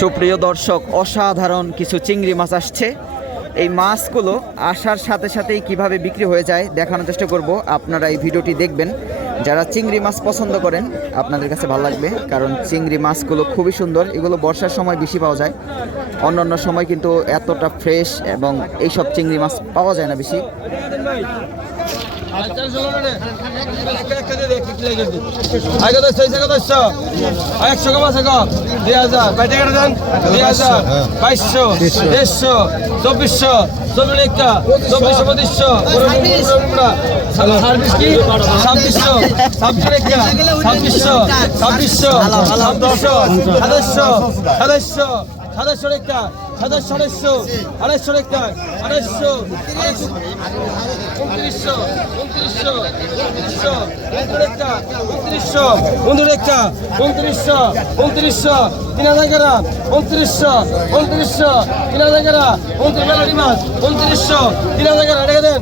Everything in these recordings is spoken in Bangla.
সুপ্রিয় দর্শক, অসাধারণ কিছু চিংড়ি মাছ আসছে। এই মাছগুলো আসার সাথে সাথেই কীভাবে বিক্রি হয়ে যায় দেখানোর চেষ্টা করব। আপনারা এই ভিডিওটি দেখবেন। যারা চিংড়ি মাছ পছন্দ করেন, আপনাদের কাছে ভালো লাগবে, কারণ চিংড়ি মাছগুলো খুবই সুন্দর। এগুলো বর্ষার সময় বেশি পাওয়া যায়। অন্য অন্য সময় কিন্তু এতটা ফ্রেশ এবং এইসব চিংড়ি মাছ পাওয়া যায় না বেশি। একশো কম আছে কম দুই হাজার কয় টাকা দেন দুই হাজার বাইশশো দেড়শো চব্বিশশো চব্বিশ একটা চব্বিশশো পঁচিশশো ছাব্বিশশো ছাব্বিশ একটা ছাব্বিশশো ছাব্বিশশো ছাব্বিশশো সাতাশশো সাতাশশো সাতাশশো একটা সাতাশশো আড়াইশো আড়াইশো রেখার আড়াইশো উনত্রিশশো উনত্রিশশো উনত্রিশশো উনত্রিশটা উনত্রিশশো উনত্রিশটা উনত্রিশশো উনত্রিশশো, তিন হাজার গ্রা উনত্রিশশো উনত্রিশশো, তিন হাজার গ্রা উনত্রিশ উনত্রিশশো, তিন হাজার গ্রা রেখে দেন।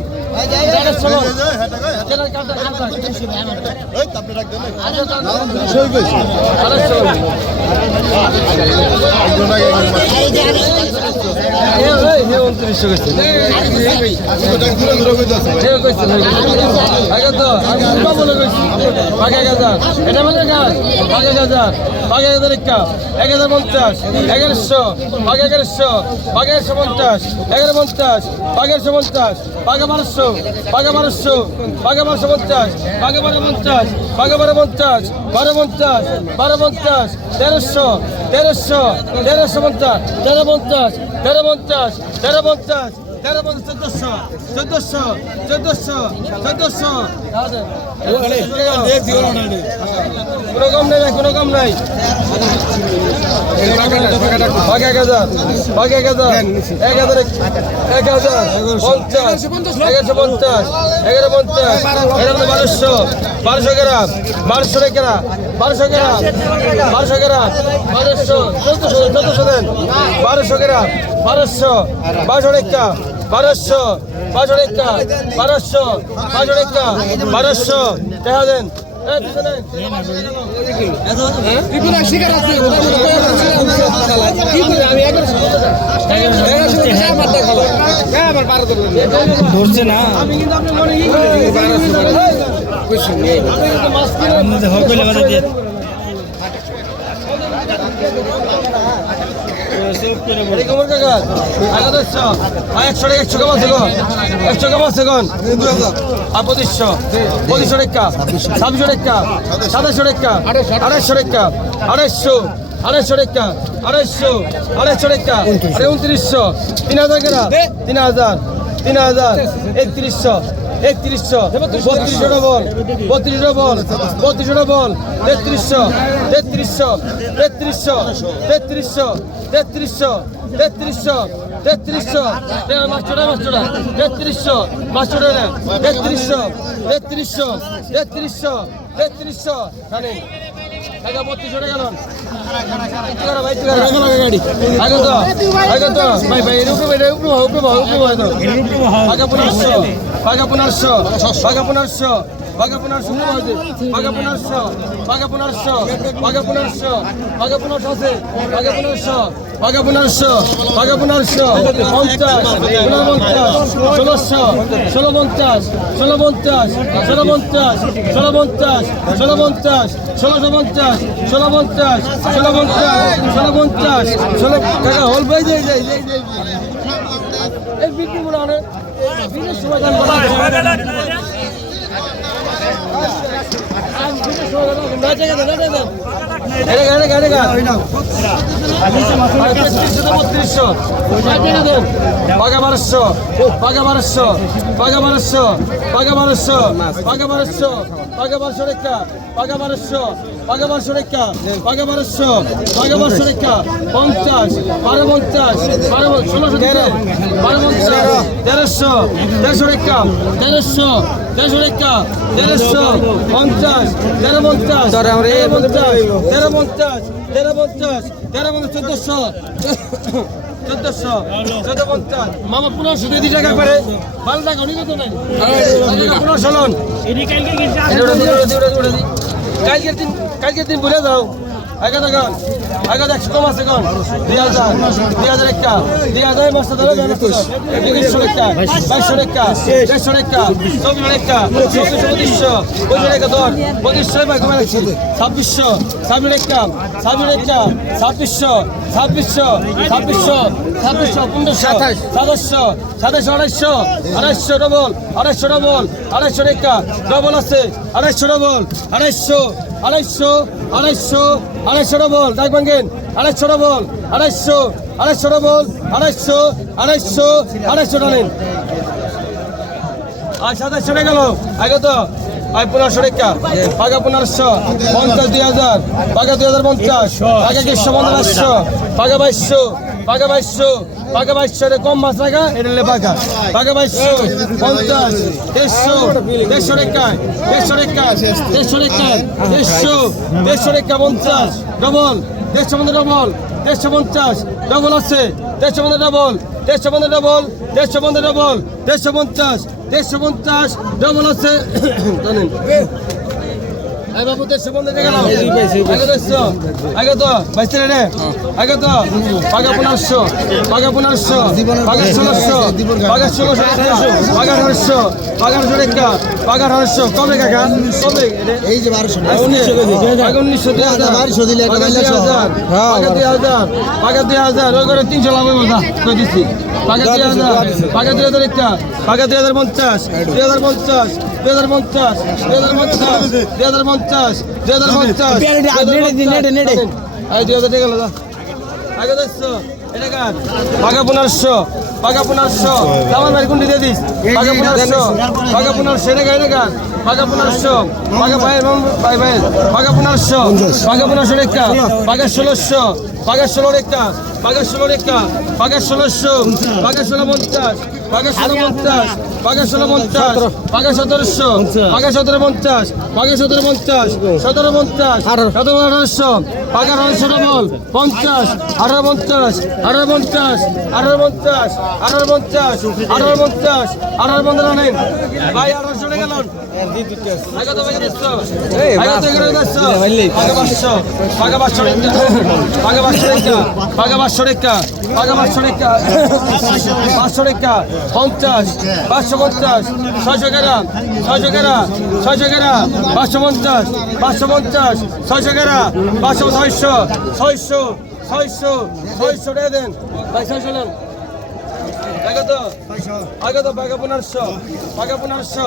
এটা মানে হাজার এগারোশো এগারোশো পঞ্চাশ এগারো পঞ্চাশ একশো পঞ্চাশ পাকে বারোশো পাকে বারোশো পাকে বারোশো পঞ্চাশ পাকে বারো পঞ্চাশ পাকে বারো পঞ্চাশ বারো পঞ্চাশ বারো পঞ্চাশ, তেরোশো তেরোশো তেরোশো পঞ্চাশ, তেরো পঞ্চাশ তেরো পঞ্চাশ তেরো পঞ্চাশ তেরো পঞ্চাশ চোদ্দশো চোদ্দশো কোনো কম নেই কোনো কম নাই এক এক হাজার এক হাজার এক হাজার পঞ্চাশ এগারোশো পঞ্চাশ এগারো পঞ্চাশ এগারো বারোশো বারোশো গ্রাম বারোশো গ্রাম বারোশো গ্রাম বারোশো গ্রাম বারোশো চোদ্দশো চোদ্দশো দেন বারোশো গ্রাম বারোশো বারোশো রেখা বারোশো বারোশো রেখা বারোশো বারোশো রেখা বারোশো দেখা দেন। ধরছে না। আমি কিন্তু আপনার মনে কি করে। একশো টাকা একশো কামাচ্ছে গন একশো কামাচ্ছে গন আর পঁচিশশো পঁচিশশো টাকা ছাব্বিশশো টাকা সাতাশশো টাকা আড়াইশো টাকা আড়াইশো আড়াইশো টাকা আড়াইশো আড়াইশো টাকা উনত্রিশশো তিন হাজার কেনা তিন হাজার তিন হাজার একত্রিশশো একত্রিশশো বত্রিশশো ডবল বত্রিশশো বল বত্রিশশো ডবল তেত্রিশশো তেত্রিশশো তেত্রিশশো তেত্রিশশো তেত্রিশশো তেত্রিশশো তেত্রিশশো। মাস্টারা মাস্টারা তেত্রিশশো মাস্টারা তেত্রিশশো তেত্রিশশো তেত্রিশশো তেত্রিশশো। টাকা বত্রিশশো টাকা লোন। ভাই আগে তো আগে তো। ভাই ভাই উপরে এটা উপরে উপরে উপরে উপরে তো পাকা পনেরোশো। পাকা পনেরোশো পাকা পনেরোশো পাকা পনেরোশো পাকা পনেরোশো পাকা পনেরোশো পাকা পনেরোশো পাকা পনেরোশো আছে। পাকা পনেরোশো পাকা পনেরোশো পাকা পনেরোশো পঞ্চাশ ঊনপঞ্চাশ ষোলোশো ষোলো পঞ্চাশ ষোলো পঞ্চাশ ষোলো পঞ্চাশ ষোলো পঞ্চাশ ষোলো পঞ্চাশ ষোলোশো পঞ্চাশ ষোলো পঞ্চাশ ষোলো পঞ্চাশ ষোলো পঞ্চাশ ষোলো টাকা যাই যাই যাই যাই এই বিক্রি করে আনে বিদেশ সময় গান বলা পাগা বারোশো পাগা বারোশো পাগা বারোশো রেখা পাগা বারোশো পাগা বারোশো রেখা পাগা বারোশো পাগা বারোশো রেখা পঞ্চাশ বারো পঞ্চাশ বারো ষোলোশো তেরো। বারো পঞ্চাশ তেরোশো তেরোশো রেখা তেরোশো তেরোশো রেখা তেরোশো পঞ্চাশ তেরো পঞ্চাশ তেরো পঞ্চাশ তেরো পঞ্চাশ তেরো পঞ্চাশ তেরো পঞ্চাশ চোদ্দশো চোদ্দশো চোদ্দ পঞ্চাশ মামা পনেরোশো দিয়ে টাকা করে। ভালো টাকা অনেক তো নাই পনেরোশো লোন। কালকের দিন কালকের দিন ভুলে যাও। একা টাকা আগে একশো কম আছে কোন দুই হাজার দুই হাজার একটা। দুই হাজার মাসটা ধরে একশো টাকা বাইশশো টাকা দেড়শো টাকা চব্বিশ টাকা চব্বিশশো পঁচিশশো। পঁচিশ টাকা দর। পঁচিশশো ভাই কমে রাখছি। ছাব্বিশ টাকা ছাব্বিশ টাকা ছাব্বিশশো ছাব্বিশশো ছাব্বিশশো ছাব্বিশশো, পনেরোশো, সাতাশশো সাতাশশো, আড়াইশো ডবল আড়াইশো ডবল আড়াইশো টাকা ডবল আছে, আড়াইশো ডবল আড়াইশো আড়াইশো আড়াইশো আড়াইশো ডবল ডাক ভাঙ্গেন আড়াইশো ডবল আড়াইশো আড়াইশো ডবল আড়াইশো আড়াইশো আড়াইশো টানেন আর সাতাশশো টাকা গেল। আগে তো, আয় পনেরোশো টাকা পাকা পনেরোশো, পঞ্চাশ দুই হাজার। পাকা দুই হাজার পঞ্চাশ। পাকা গ্রীষ্ম পনেরোশো পাকা বাইশশো পাকা পাকা বাইশশো রে কম মাছ টাকা এটা হলে পাকা পাকা বাইশশো পঞ্চাশ, দেড়শো দেড়শো টাকা দেড়শো টাকা দেড়শো টাকা দেড়শো দেড়শো টাকা পঞ্চাশ, ডবল, দেড়শো পনেরো ডবল, দেড়শো পঞ্চাশ, ডবল আছে, দেড়শো পনেরো ডবল, দেড়শো পনেরো ডবল, দেড়শো পনেরো ডবল, দেড়শো পঞ্চাশ দেড়শো পঞ্চাশ, ডবল আছে, জানেন। আই বাবু দেড়শো পঞ্চাশ টাকা নাও আগে দেড়শো। আগে তো বাইশ রে। আগে তো পাগা পনেরোশো পাগা পনেরোশো পাগা ষোলোশো পাগা ষোলোশো পাগা আঠারোশো পাগা আঠারোশো টাকা। পাগা আঠারোশো কবে কাকা কবে এই যে বারোশো আগে উনিশশো দুই হাজার বারোশো দিলে একটা পাগা দুই হাজার পাগা দুই হাজার পাগা দুই হাজার ওই করে তিনশো লাভ পাগা দুই হাজার পাগা দুই হাজার একটা পাগা দুই হাজার পঞ্চাশ দুই হাজার পঞ্চাশ। দুই হাজার পঞ্চাশ দুই হাজার পঞ্চাশ দুই হাজার পঞ্চাশ দুই হাজার পঞ্চাশ দুই হাজার টাকা লাগা আগে দেখছ? পাগা পনেরোশো পাগা পনেরোশো। আমার বাড়ি কোনটি দিয়ে দিস? পাগা পনেরোশো পনেরোশো এটা এটা কার? পাগা পনেরোশো পাগা ভাই ভাই ভাই পাগা পনেরোশো পনেরোশো রেখা পাগা ষোলোশো পাগা ষোলো রেখা পাগা ষোলো রেখা পাগা ষোলোশো পাগা ষোলো পঞ্চাশ পাগা ষোলো পঞ্চাশ। পাগা ষোলো পঞ্চাশ পাগা সতেরোশো পাগা সতেরো পঞ্চাশ পাগা সতেরো পঞ্চাশ সতেরো। পঞ্চাশ সতেরো আঠারোশো পাগা আঠারোশো ডবল পঞ্চাশ আঠারো পঞ্চাশ আঠারো পঞ্চাশ আঠারো পঞ্চাশ আঠারো পঞ্চাশ আঠারো পঞ্চাশ আঠারো পঞ্চাশ নেন ভাই আঠারোশো টাকা লোন পাঁচশো। টাকা পাঁচশো টাকা পাগা পাঁচশো টাকা পাঁচশো টাকা পঞ্চাশ পাঁচশো পঞ্চাশ ছয়শো গ্রাম ছয়শো গ্রাম ছয়শো গ্রাম পাঁচশো পঞ্চাশ পাঁচশো পঞ্চাশ ছয়শো গ্রাম পাঁচশো ছয়শো ছয়শো ছয়শো ছয়শো টাকা দেন ভাই ছয়শো নেন আগে তো আগে তো বাঘা পনেরোশো বাঘা পনেরোশো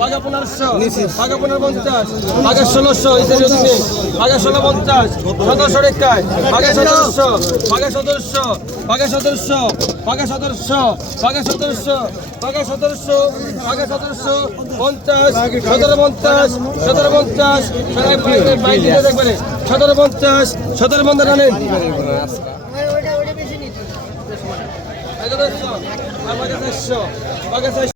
বাঘা পনেরোশো বাঘা পনেরো পঞ্চাশ বাঘা ষোলোশো বাঘা ষোলো পঞ্চাশ। সতেরোশো রেখায়। বাঘা সতেরোশো। বাঘা সতেরোশো। বাঘা সতেরোশো। বাঘা সতেরোশো। বাঘা সতেরোশো। বাঘা সতেরোশো। বাঘা সতেরোশো পঞ্চাশ। সতেরো পঞ্চাশ। সতেরো পঞ্চাশ। দেখবেন। সতেরো পঞ্চাশ। সতেরো পঞ্চাশ। আনেন আগে